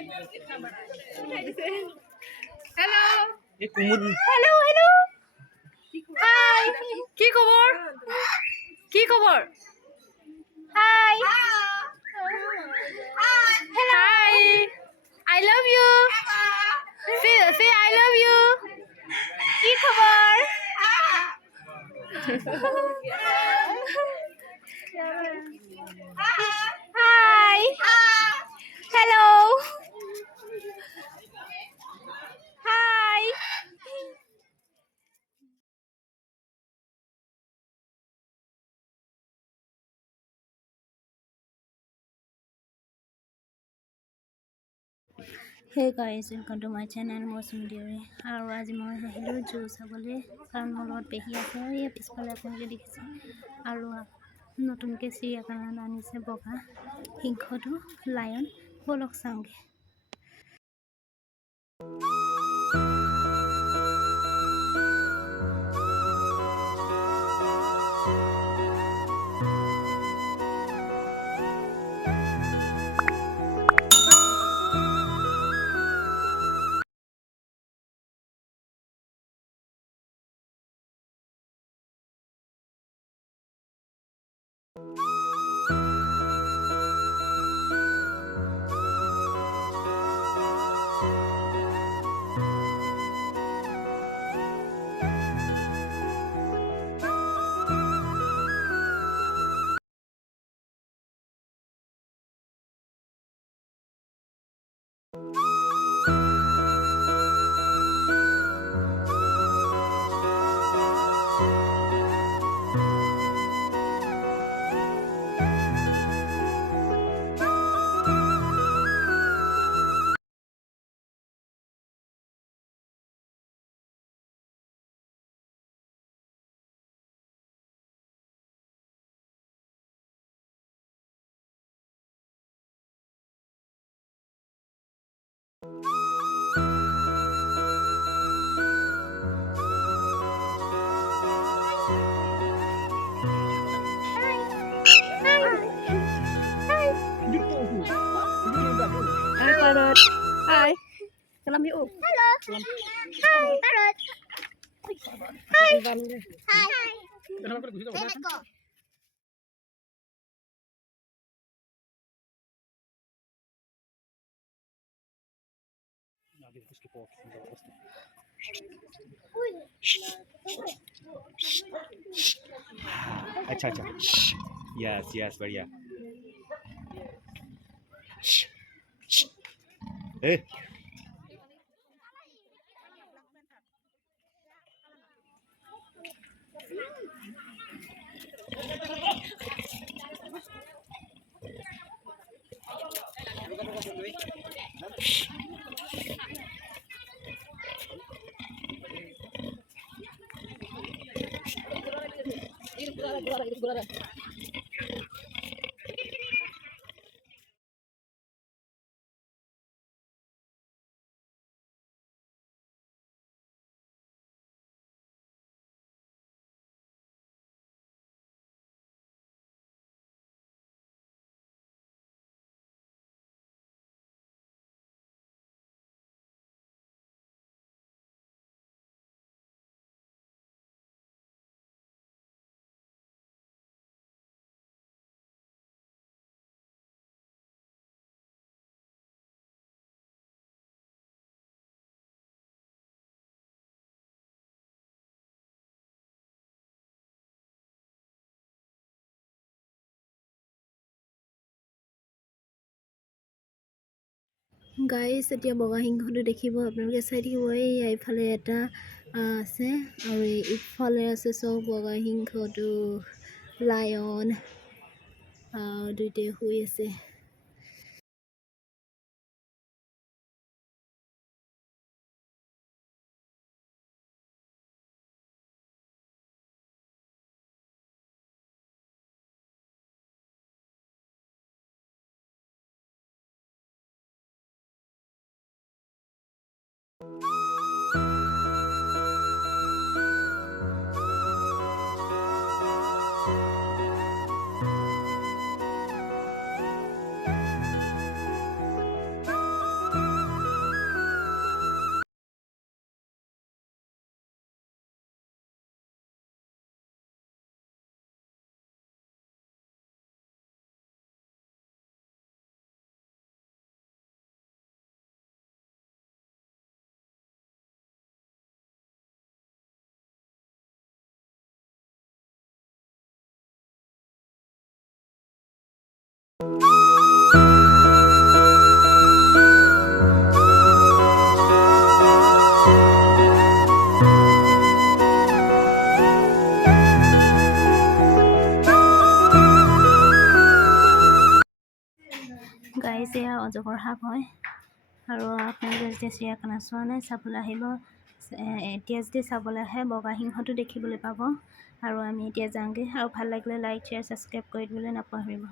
Hello. Hello, hello. Hi. কি খবর? কি খবর? Hi. Hi. I love you. Say I love you. কি খবর? Hi. Hello. Hi. Hey guys, welcome to my channel Mosum Diary. আৰু আজি মই আহিলোঁ জু চাবলৈ কাৰণ মোৰ লগত পেহী আছে আৰু ইয়াৰ পিছফালে আপোনালোকে দেখিছে আৰু নতুনকৈ চিৰিয়াখানাত আনিছে বগা সিংহটো লায়ন বলক চাওঁগে Hi parrot. Hi. Salam you. Hello. Hi parrot. Hi. Hi. Let's go. अच्छा अच्छा यस यस बढ़िया ए গাইছ এতিয়া বগা সিংহটো দেখিব আপোনালোকে চাই থাকিব এইফালে এটা আছে আৰু ইফালে আছে সব বগা সিংহটো লায়ন দুইটাই শুই আছে গাইজ এয়া অজগৰ সাপ হয়। আৰু আপোনালোকে যেতিয়া চিৰিয়াখানা চোৱা নাই চাবলৈ আহিব। এতিয়া যদি চাবলৈ আহে বগা সিংহটো দেখিবলৈ পাব। আৰু আমি এতিয়া যাওঁগৈ। আৰু ভাল লাগিলে লাইক শ্বেয়াৰ ছাবস্ক্ৰাইব কৰি দিবলৈ নাপাহৰিব।